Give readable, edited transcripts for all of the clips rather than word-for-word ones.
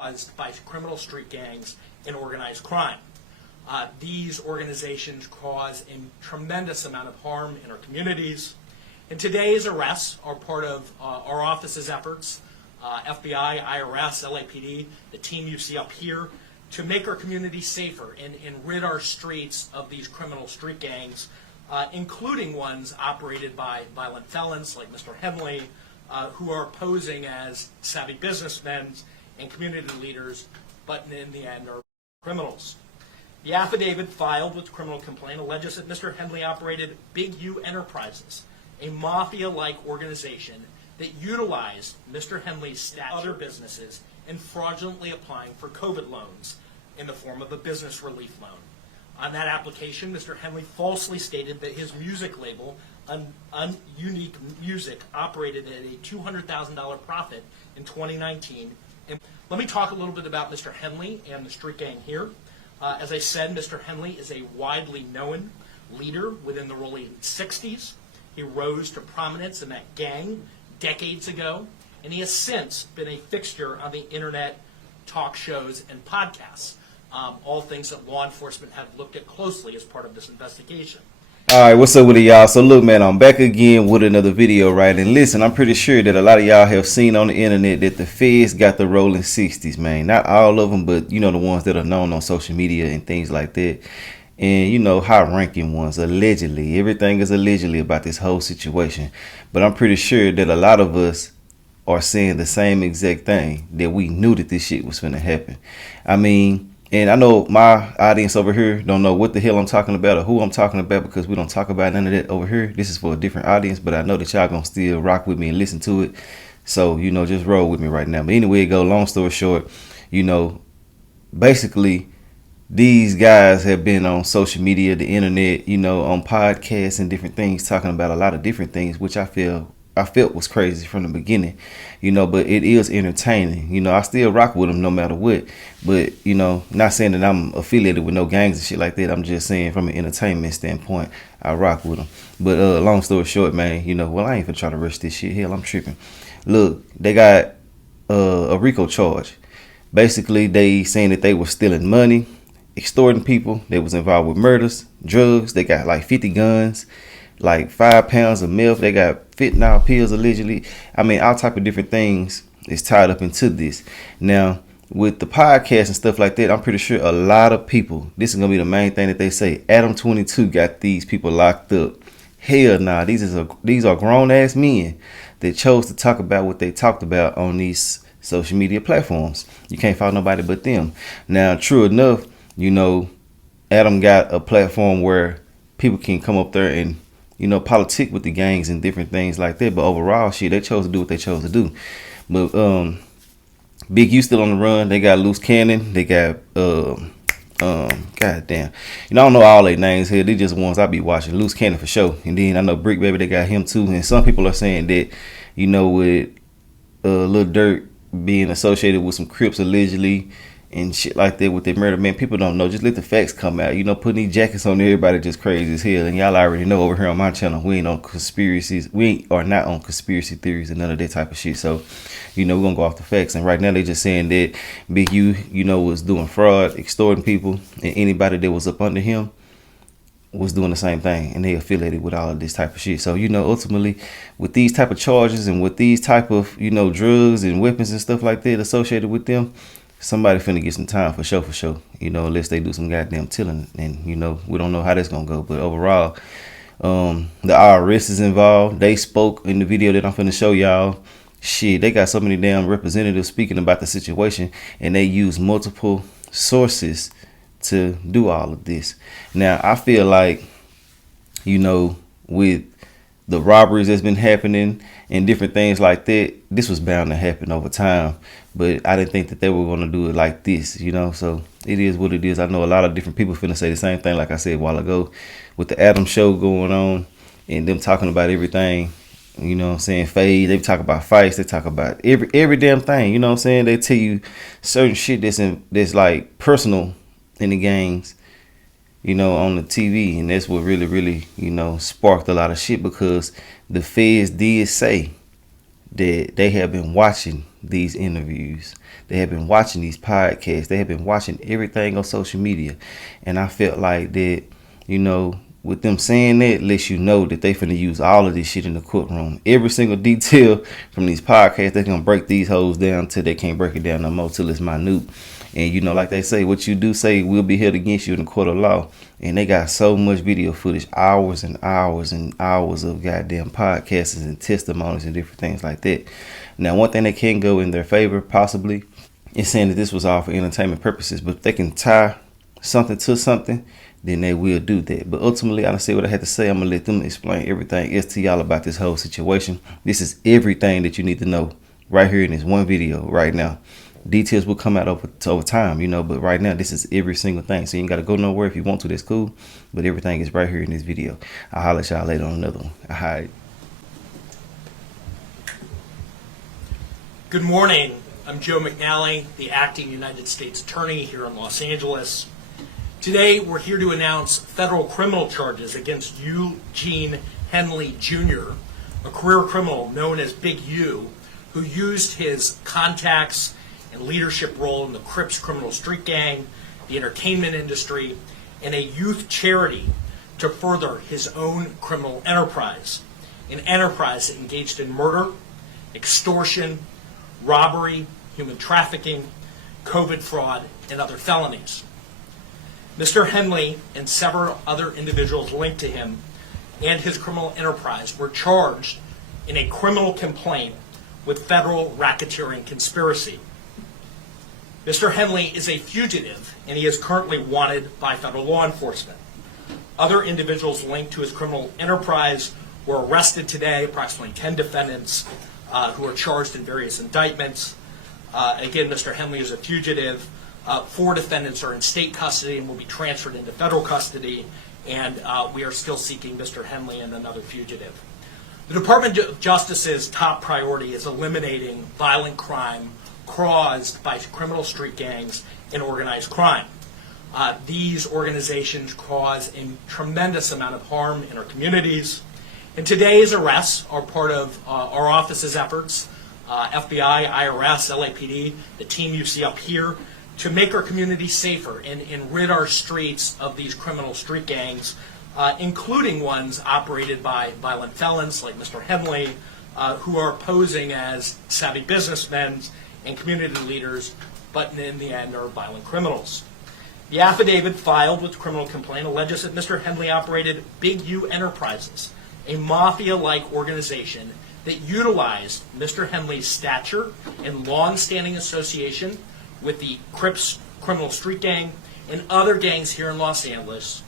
caused by criminal street gangs and organized crime. These organizations cause a tremendous amount of harm in our communities. And today's arrests are part of our office's efforts, FBI, IRS, LAPD, the team you see up here, to make our communities safer and rid our streets of these criminal street gangs, including ones operated by violent felons like Mr. Henley, who are posing as savvy businessmen and community leaders, but in the end are criminals. The affidavit filed with the criminal complaint alleges that Mr. Henley operated Big U Enterprises, a mafia-like organization that utilized Mr. Henley's stature other businesses in fraudulently applying for COVID loans in the form of a business relief loan. On that application, Mr. Henley falsely stated that his music label, Unique Music, operated at a $200,000 profit in 2019. And let me talk a little bit about Mr. Henley and the street gang here. As I said, Mr. Henley is a widely known leader within the Rollin 60s. He rose to prominence in that gang decades ago, and he has since been a fixture on the internet, talk shows, and podcasts, all things that law enforcement have looked at closely as part of this investigation. All right, what's up with it, y'all? So look, man, I'm back again with another video, right? And listen, I'm pretty sure that a lot of y'all have seen on the internet that the feds got the Rollin 60s, man. Not all of them, but you know, the ones that are known on social media and things like that. And you know, high-ranking ones, allegedly. Everything is allegedly about this whole situation. But I'm pretty sure that a lot of us are saying the same exact thing, that we knew that this shit was finna happen. I mean, and I know my audience over here don't know what the hell I'm talking about or who I'm talking about, because we don't talk about none of that over here. This is for a different audience, but I know that y'all gonna still rock with me and listen to it. So, you know, just roll with me right now. But anyway, long story short, you know, basically these guys have been on social media, the internet, you know, on podcasts and different things, talking about a lot of different things, which I felt was crazy from the beginning, you know, but it is entertaining. You know, I still rock with them no matter what, but, you know, not saying that I'm affiliated with no gangs and shit like that. I'm just saying from an entertainment standpoint, I rock with them. But long story short, man, you know, well, I ain't finna try to rush this shit. Hell, I'm tripping. Look, they got a RICO charge. Basically, they saying that they were stealing money, extorting people. They was involved with murders, drugs. They got like 50 guns, like 5 pounds of meth. They got fentanyl pills allegedly. I mean, all type of different things is tied up into this. Now, with the podcast and stuff like that, I'm pretty sure a lot of people, this is gonna be the main thing that they say, Adam 22 got these people locked up. Hell nah, these are grown ass men that chose to talk about what they talked about on these social media platforms. You can't find nobody but them. Now, true enough, you know, Adam got a platform where people can come up there and, you know, politic with the gangs and different things like that. But overall, shit, they chose to do what they chose to do. But Big U still on the run. They got Loose Cannon. They got goddamn. You know, I don't know all their names here. They just ones I be watching. Loose Cannon for sure. And then I know BRICC Baby, they got him too. And some people are saying that, you know, with Lil Durk being associated with some Crips allegedly and shit like that with their murder, man, people don't know. Just let the facts come out. You know, putting these jackets on everybody just crazy as hell. And y'all already know over here on my channel, we ain't on conspiracies. We are not on conspiracy theories and none of that type of shit. So, you know, we're gonna go off the facts. And right now they just saying that Big U, you know, was doing fraud, extorting people, and anybody that was up under him was doing the same thing, and they affiliated with all of this type of shit. So, you know, ultimately with these type of charges and with these type of, you know, drugs and weapons and stuff like that associated with them, somebody finna get some time for sure, you know, unless they do some goddamn tilling. And, you know, we don't know how that's gonna go. But overall, the IRS is involved. They spoke in the video that I'm finna show y'all. Shit, they got so many damn representatives speaking about the situation, and they use multiple sources to do all of this. Now, I feel like, you know, with the robberies that's been happening and different things like that, this was bound to happen over time. But I didn't think that they were going to do it like this, you know. So it is what it is. I know a lot of different people finna say the same thing, like I said a while ago, with the Adam show going on and them talking about everything, you know what I'm saying, fade. They talk about fights. They talk about every damn thing, you know what I'm saying. They tell you certain shit that's like personal in the gangs, you know, on the TV. And that's what really, you know, sparked a lot of shit, because the feds did say that they have been watching these interviews. They have been watching these podcasts. They have been watching everything on social media. And I felt like that, with them saying that, lets you know that they finna use all of this shit in the courtroom. Every single detail from these podcasts, they're gonna break these hoes down till they can't break it down no more, till it's minute. And like they say, what you do say will be held against you in the court of law. And they got so much video footage, hours and hours and hours of goddamn podcasts and testimonies and different things like that. Now, one thing that can go in their favor, possibly, is saying that this was all for entertainment purposes. But if they can tie something to something, then they will do that. But ultimately, I done said what I had to say. I'm going to let them explain everything else to y'all about this whole situation. This is everything that you need to know right here in this one video right now. Details will come out over time, but right now, this is every single thing. So you ain't got to go nowhere. If you want to, that's cool. But everything is right here in this video. I'll holler at y'all later on another one. All right. Good morning. I'm Joe McNally, the acting United States Attorney here in Los Angeles. Today, we're here to announce federal criminal charges against Eugene Henley Jr., a career criminal known as Big U, who used his contacts and leadership role in the Crips criminal street gang, the entertainment industry, and a youth charity to further his own criminal enterprise, an enterprise that engaged in murder, extortion, robbery, human trafficking, COVID fraud, and other felonies. Mr. Henley and several other individuals linked to him and his criminal enterprise were charged in a criminal complaint with federal racketeering conspiracy. Mr. Henley is a fugitive, and he is currently wanted by federal law enforcement. Other individuals linked to his criminal enterprise were arrested today, approximately 10 defendants who are charged in various indictments. Again, Mr. Henley is a fugitive. 4 defendants are in state custody and will be transferred into federal custody, and we are still seeking Mr. Henley and another fugitive. The Department of Justice's top priority is eliminating violent crime caused by criminal street gangs and organized crime. These organizations cause a tremendous amount of harm in our communities, and today's arrests are part of our office's efforts, FBI, IRS, LAPD, the team you see up here, to make our communities safer and rid our streets of these criminal street gangs, including ones operated by violent felons like Mr. Henley, who are posing as savvy businessmen and community leaders, but in the end are violent criminals. The affidavit filed with the criminal complaint alleges that Mr. Henley operated Big U Enterprises, a mafia-like organization that utilized Mr. Henley's stature and long-standing association with the Crips criminal street gang and other gangs here in Los Angeles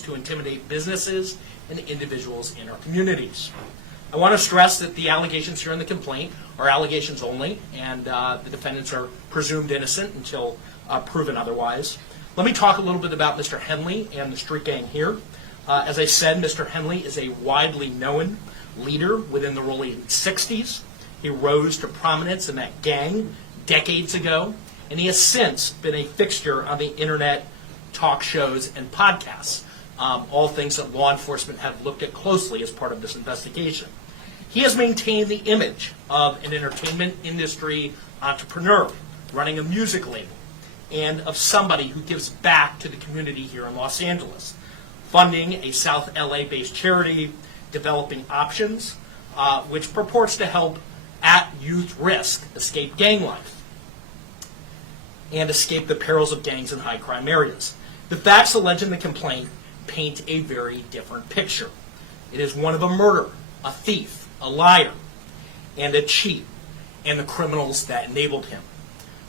to intimidate businesses and individuals in our communities. I want to stress that the allegations here in the complaint are allegations only, and the defendants are presumed innocent until proven otherwise. Let me talk a little bit about Mr. Henley and the street gang here. As I said, Mr. Henley is a widely known leader within the Rollin 60s. He rose to prominence in that gang decades ago, and he has since been a fixture on the internet, talk shows, and podcasts, all things that law enforcement have looked at closely as part of this investigation. He has maintained the image of an entertainment industry entrepreneur running a music label and of somebody who gives back to the community here in Los Angeles, funding a South LA-based charity, developing options, which purports to help at-youth risk escape gang life and escape the perils of gangs in high-crime areas. The facts alleged in the complaint paint a very different picture. It is one of a murderer, a thief, a liar, and a cheat, and the criminals that enabled him.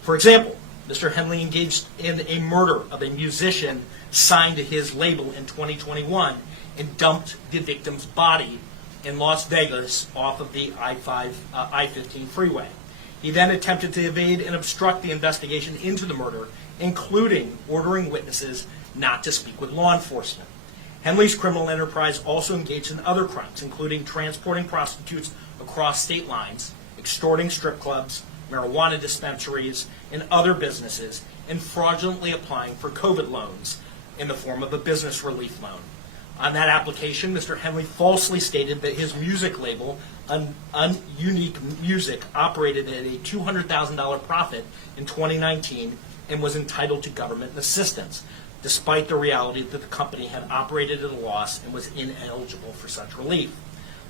For example, Mr. Henley engaged in a murder of a musician signed to his label in 2021 and dumped the victim's body in Las Vegas off of the I-15 freeway. He then attempted to evade and obstruct the investigation into the murder, including ordering witnesses not to speak with law enforcement. Henley's criminal enterprise also engaged in other crimes, including transporting prostitutes across state lines, extorting strip clubs, marijuana dispensaries, and other businesses, and fraudulently applying for COVID loans in the form of a business relief loan. On that application, Mr. Henley falsely stated that his music label Unique Music operated at a $200,000 profit in 2019 and was entitled to government assistance, despite the reality that the company had operated at a loss and was ineligible for such relief.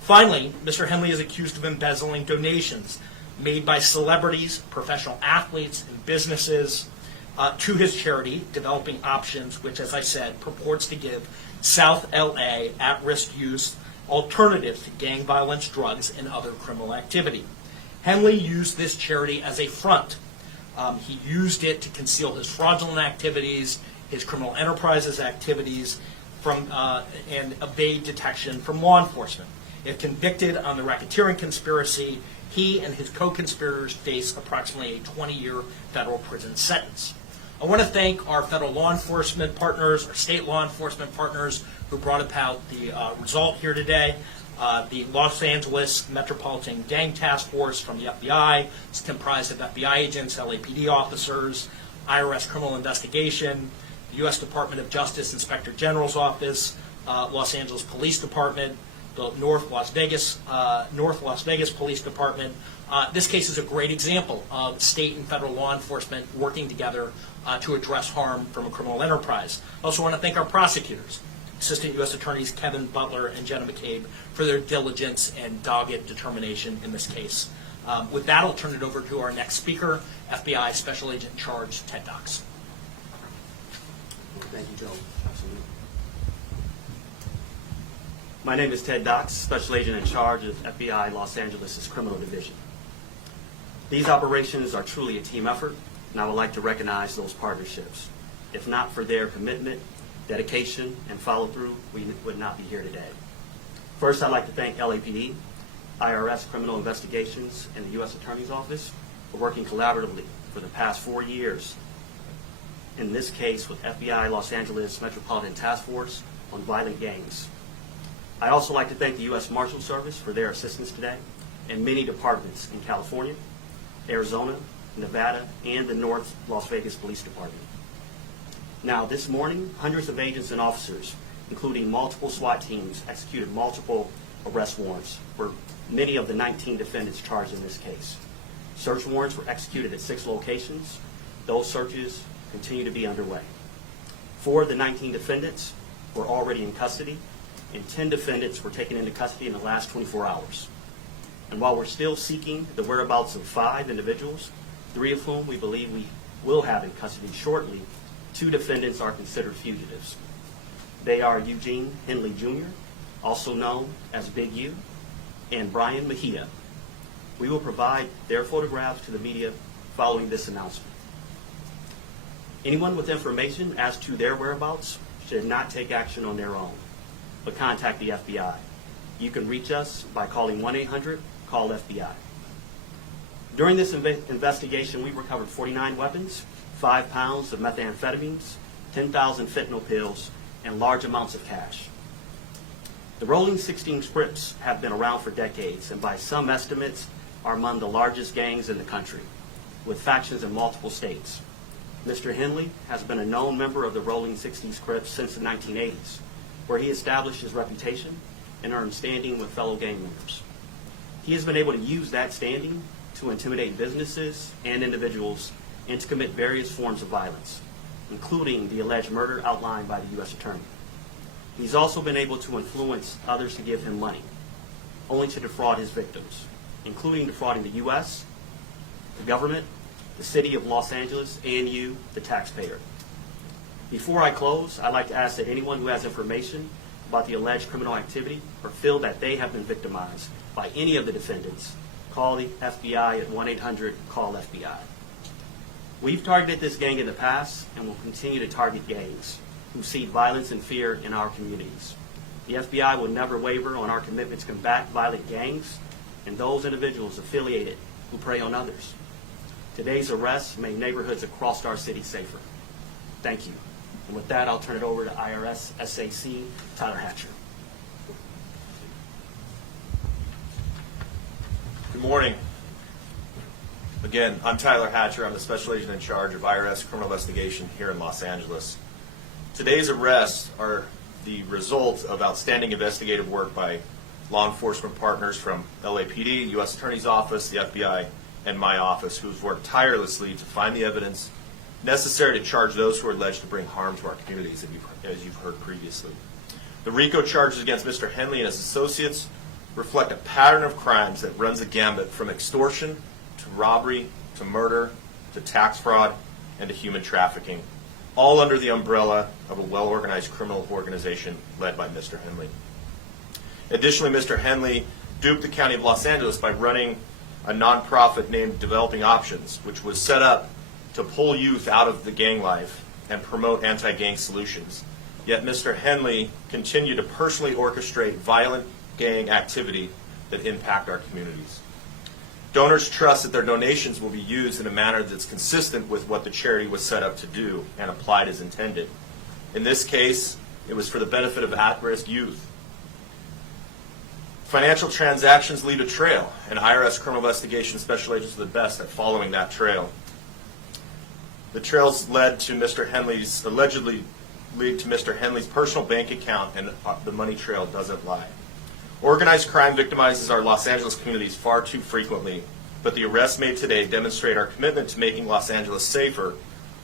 Finally, Mr. Henley is accused of embezzling donations made by celebrities, professional athletes, and businesses to his charity, Developing Options, which, as I said, purports to give South LA at-risk youth alternatives to gang violence, drugs, and other criminal activity. Henley used this charity as a front. He used it to conceal his fraudulent activities, his criminal enterprises activities, and evade detection from law enforcement. If convicted on the racketeering conspiracy, he and his co-conspirators face approximately a 20-year federal prison sentence. I want to thank our federal law enforcement partners, our state law enforcement partners who brought about the result here today. The Los Angeles Metropolitan Gang Task Force from the FBI. It's comprised of FBI agents, LAPD officers, IRS Criminal Investigation, the U.S. Department of Justice Inspector General's Office, Los Angeles Police Department, the North Las Vegas Police Department. This case is a great example of state and federal law enforcement working together to address harm from a criminal enterprise. I also want to thank our prosecutors, Assistant U.S. Attorneys Kevin Butler and Jenna McCabe, for their diligence and dogged determination in this case. With that, I'll turn it over to our next speaker, FBI Special Agent in Charge, Ted Dox. Thank you, Joe. Absolutely. My name is Ted Dox, Special Agent in Charge of FBI Los Angeles' Criminal Division. These operations are truly a team effort, and I would like to recognize those partnerships. If not for their commitment, dedication, and follow-through, we would not be here today. First, I'd like to thank LAPD, IRS Criminal Investigations, and the U.S. Attorney's Office for working collaboratively for the past 4 years, in this case with FBI Los Angeles Metropolitan Task Force on violent gangs. I'd also like to thank the U.S. Marshal Service for their assistance today, and many departments in California, Arizona, Nevada, and the North Las Vegas Police Department. Now, this morning, hundreds of agents and officers, including multiple SWAT teams, executed multiple arrest warrants for many of the 19 defendants charged in this case. Search warrants were executed at 6 locations. Those searches continue to be underway. 4 of the 19 defendants were already in custody, and 10 defendants were taken into custody in the last 24 hours. And while we're still seeking the whereabouts of 5 individuals, 3 of whom we believe we will have in custody shortly, 2 defendants are considered fugitives. They are Eugene Henley Jr., also known as Big U, and Brian Mejia. We will provide their photographs to the media following this announcement. Anyone with information as to their whereabouts should not take action on their own, but contact the FBI. You can reach us by calling 1-800-CALL-FBI. During this investigation, we recovered 49 weapons, 5 pounds of methamphetamines, 10,000 fentanyl pills, and large amounts of cash. The Rollin 16 Crips have been around for decades, and by some estimates are among the largest gangs in the country, with factions in multiple states. Mr. Henley has been a known member of the Rollin 16 Crips since the 1980s, where he established his reputation and earned standing with fellow gang members. He has been able to use that standing to intimidate businesses and individuals and to commit various forms of violence, including the alleged murder outlined by the U.S. Attorney. He's also been able to influence others to give him money, only to defraud his victims, including defrauding the U.S., the government, the city of Los Angeles, and you, the taxpayer. Before I close, I'd like to ask that anyone who has information about the alleged criminal activity or feel that they have been victimized by any of the defendants, call the FBI at 1-800-CALL-FBI. We've targeted this gang in the past and will continue to target gangs who seed violence and fear in our communities. The FBI will never waver on our commitment to combat violent gangs and those individuals affiliated who prey on others. Today's arrests made neighborhoods across our city safer. Thank you. And with that, I'll turn it over to IRS SAC Tyler Hatcher. Good morning. Again, I'm Tyler Hatcher. I'm the Special Agent in Charge of IRS Criminal Investigation here in Los Angeles. Today's arrests are the result of outstanding investigative work by law enforcement partners from LAPD, U.S. Attorney's Office, the FBI, and my office, who've worked tirelessly to find the evidence necessary to charge those who are alleged to bring harm to our communities, as you've heard previously. The RICO charges against Mr. Henley and his associates reflect a pattern of crimes that runs a gambit from extortion to robbery to murder to tax fraud and to human trafficking, all under the umbrella of a well-organized criminal organization led by Mr. Henley. Additionally, Mr. Henley duped the County of Los Angeles by running a nonprofit named Developing Options, which was set up to pull youth out of the gang life and promote anti-gang solutions. Yet Mr. Henley continued to personally orchestrate violent gang activity that impact our communities. Donors trust that their donations will be used in a manner that's consistent with what the charity was set up to do and applied as intended. In this case, it was for the benefit of at-risk youth. Financial transactions leave a trail, and IRS criminal investigation special agents are the best at following that trail. The trails led to Mr. Henley's, allegedly lead to Mr. Henley's personal bank account, and the money trail doesn't lie. Organized crime victimizes our Los Angeles communities far too frequently, but the arrests made today demonstrate our commitment to making Los Angeles safer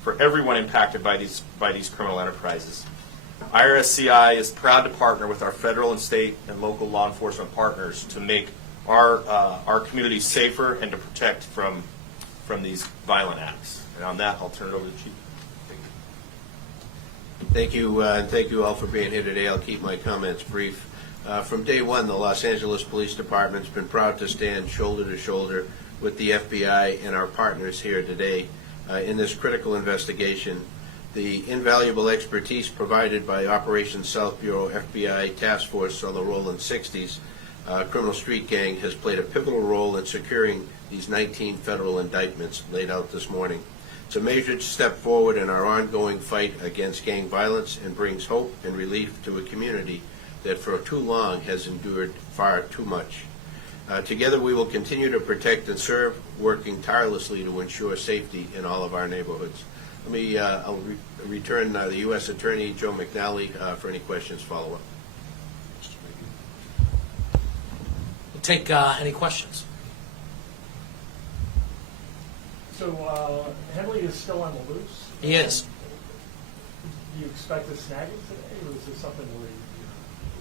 for everyone impacted by these criminal enterprises. IRSCI is proud to partner with our federal and state and local law enforcement partners to make our communities safer and to protect from these violent acts. And on that, I'll turn it over to the Chief. Thank you, and thank you all for being here today. I'll keep my comments brief. From day one, the Los Angeles Police Department's been proud to stand shoulder to shoulder with the FBI and our partners here today in this critical investigation. The invaluable expertise provided by Operations South Bureau FBI Task Force on the Rollin 60s criminal street gang has played a pivotal role in securing these 19 federal indictments laid out this morning. It's a major step forward in our ongoing fight against gang violence and brings hope and relief to a community that for too long has endured far too much. Together we will continue to protect and serve, working tirelessly to ensure safety in all of our neighborhoods. I'll return the U.S. Attorney, Joe McNally, for any questions follow-up. We'll take any questions. So Henley is still on the loose? He is. Do you expect to snag it today, or is this something where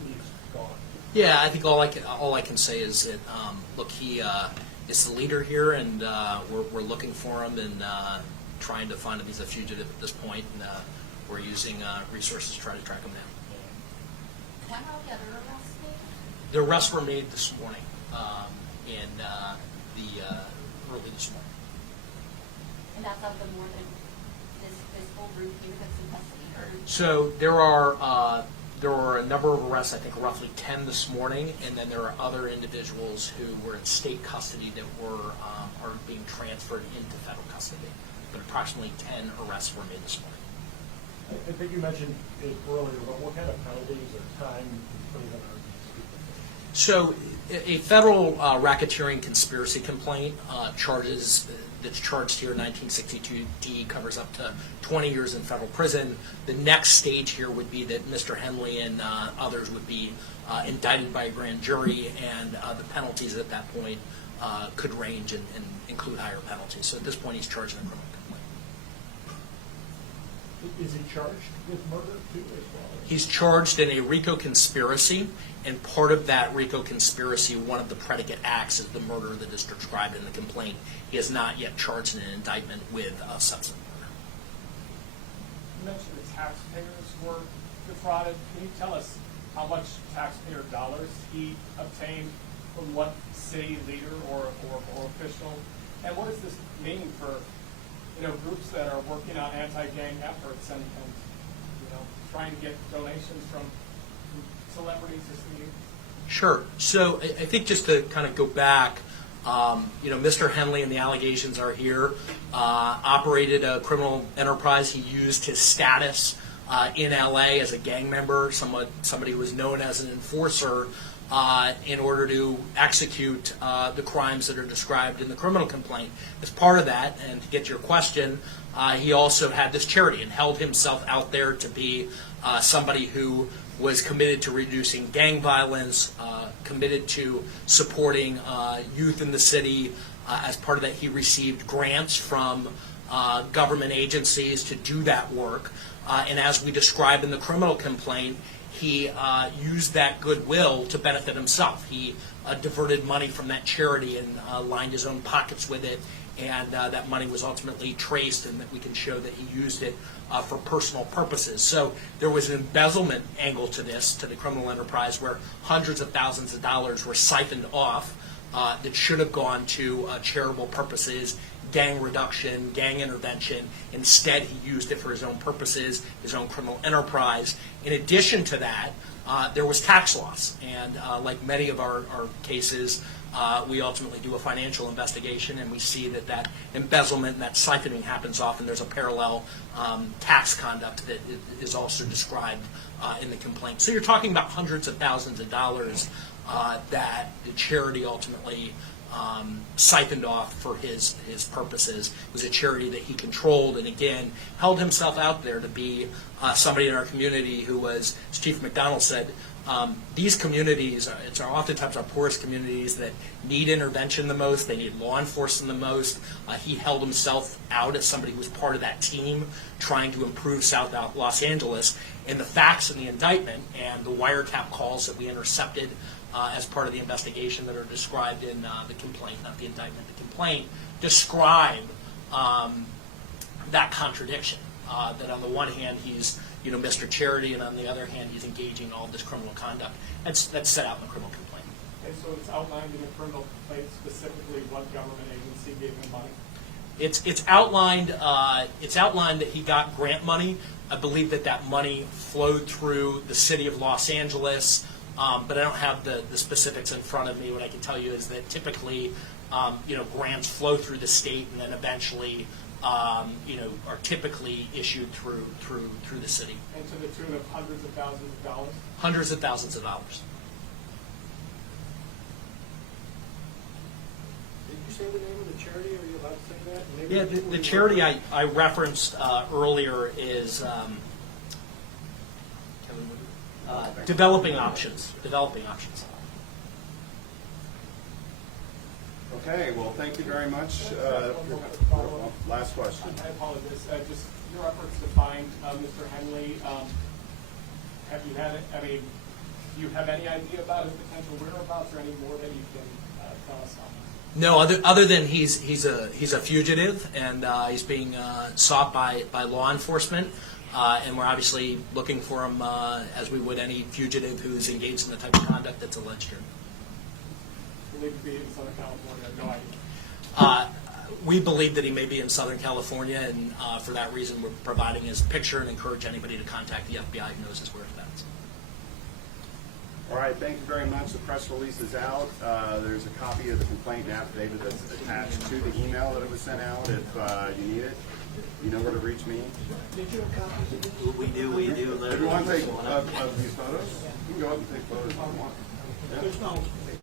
he's gone? Yeah, I think all I can say is that look, he is the leader here, and we're looking for him and trying to find him. He's a fugitive at this point, and we're using resources to try to track him down. When are the other arrests made? The arrests were made this morning, early this morning. And that's of the more than this whole group here that's in custody, or? So there were a number of arrests, I think roughly 10 this morning, and then there are other individuals who were in state custody that are being transferred into federal custody. But approximately 10 arrests were made this morning. I think you mentioned it earlier, but what kind of penalties or time putting them on these people? So a federal racketeering conspiracy complaint that's charged here, 1962D, covers up to 20 years in federal prison. The next stage here would be that Mr. Henley and others would be indicted by a grand jury, and the penalties at that point could range and include higher penalties. So at this point, he's charged in a criminal complaint. Is he charged with murder too as well? He's charged in a RICO conspiracy, and part of that RICO conspiracy, one of the predicate acts is the murder that is described in the complaint. He has not yet charged in an indictment with a substantive murder. You mentioned the taxpayers were defrauded. Can you tell us how much taxpayer dollars he obtained from what city leader or official? And what does this mean for groups that are working on anti-gang efforts and trying to get donations from celebrities or communities? Sure. So I think just to kind of go back, Mr. Henley and the allegations are here, operated a criminal enterprise. He used his status in LA as a gang member, somebody who was known as an enforcer, in order to execute the crimes that are described in the criminal complaint. As part of that, and to get to your question, he also had this charity and held himself out there to be somebody who was committed to reducing gang violence, committed to supporting youth in the city. As part of that, he received grants from government agencies to do that work. And as we describe in the criminal complaint, he used that goodwill to benefit himself. He diverted money from that charity and lined his own pockets with it, and that money was ultimately traced, and that we can show that he used it for personal purposes. So there was an embezzlement angle to this, to the criminal enterprise, where hundreds of thousands of dollars were siphoned off that should have gone to charitable purposes, gang reduction, gang intervention. Instead, he used it for his own purposes, his own criminal enterprise. In addition to that, there was tax loss. And like many of our cases, we ultimately do a financial investigation, and we see that that embezzlement and that siphoning happens often. There's a parallel tax conduct that is also described in the complaint. So you're talking about hundreds of thousands of dollars that the charity ultimately siphoned off for his purposes. It was a charity that he controlled, and again, held himself out there to be somebody in our community who was, as Chief McDonald said, these communities, it's oftentimes our poorest communities that need intervention the most, they need law enforcement the most. He held himself out as somebody who was part of that team trying to improve South Los Angeles. And the facts in the indictment and the wiretap calls that we intercepted as part of the investigation that are described in the complaint, not the indictment, the complaint, describe that contradiction. That on the one hand, he's Mr. Charity, and on the other hand, he's engaging in all this criminal conduct. That's set out in the criminal complaint. And so it's outlined in the criminal complaint specifically what government agency gave him money? It's outlined. It's outlined that he got grant money. I believe that money flowed through the city of Los Angeles, but I don't have the specifics in front of me. What I can tell you is that typically, grants flow through the state and then eventually, are typically issued through the city. And to the tune of hundreds of thousands of dollars? Hundreds of thousands of dollars. Did you say the name of the charity? Are you allowed to say that? Maybe Yeah, the charity I referenced earlier is Developing Options. Developing Options. Okay, well, thank you very much. Last question. I apologize. Just your efforts to find Mr. Henley, have you had, do you have any idea about his potential whereabouts or any more that you can tell us on? No, other than he's a fugitive, and he's being sought by law enforcement, and we're obviously looking for him as we would any fugitive who's engaged in the type of conduct that's alleged here. Believed to be in Southern California, no idea. We believe that he may be in Southern California, and for that reason, we're providing his picture and encourage anybody to contact the FBI who knows his whereabouts. All right, thank you very much. The press release is out. There's a copy of the complaint and affidavit that's attached to the email that it was sent out. If you need it, you know where to reach me. Did you have copies of it? We do. If you want to take these photos, you can go up and take photos if you want. Yeah. There's no